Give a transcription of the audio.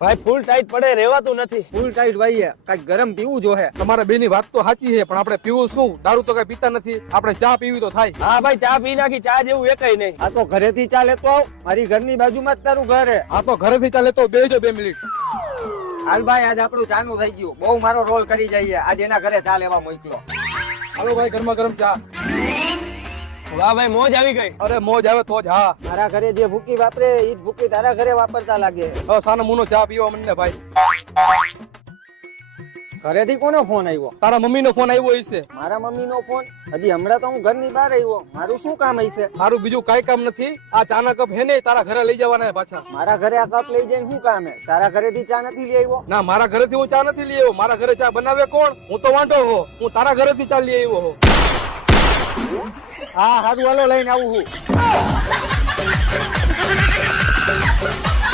ભાઈ ફૂલ ટાઈટ પડે રેવાતું નથી. ફૂલ ટાઈટ ભાઈ કઈક ગરમ પીવું જો હે. તમારા બેની વાત તો સાચી છે, પણ આપણે પીવું શું? દારૂ તો કઈ પીતા નથી, આપણે ચા પીવી તો થાય. હા ભાઈ ચા પી નાખી, ચા જેવું એકય નહીં. આ તો ઘરેથી ચા લેતો આવ, મારી ઘરની બાજુમાં જ તારું ઘર હે. આ તો ઘરેથી ચાલે તો બેજો 2 મિનિટ. હાલ ભાઈ આજ આપણું ચાનું થઈ ગયું, બહુ મારો રોલ કરી જઈએ. આજ એના ઘરે ચા લેવા મોકલો. હાલો ભાઈ ગરમા ગરમ ચા. વાહ ભાઈ મોજ આવી ગઈ. અરે મોજ આવે તો જ. હા મારા ઘરે જે ભૂકી વાપરે એ જ ભૂકી તારા ઘરે વાપરતા લાગે. હવે સાનો મુનો ચા પીવા મને ભાઈ. ઘરેથી કોનો ફોન આવ્યો? તારા મમ્મી નો ફોન આવ્યો હશે. મારા મમ્મી નો ફોન? હજી હમણાં તો હું ઘરની બહાર આવ્યો. મારું શું કામ હશે? મારું બીજું કઈ કામ નથી. આ ચાના કપ હે ને તારા ઘરે લઈ જવાના પાછા. મારા ઘરે આ કપ લઈ જઈને શું કામ હે? તારા ઘરેથી ચા નથી લઈ આવ્યો? ના મારા ઘરેથી હું ચા નથી લઈ આવ્યો. મારા ઘરે ચા બનાવે કોણ? હું તો વાંઢો હો. હું તારા ઘરેથી ચા લઈ આવ્યો હો. હા સારું હાલો લઈને આવું હું.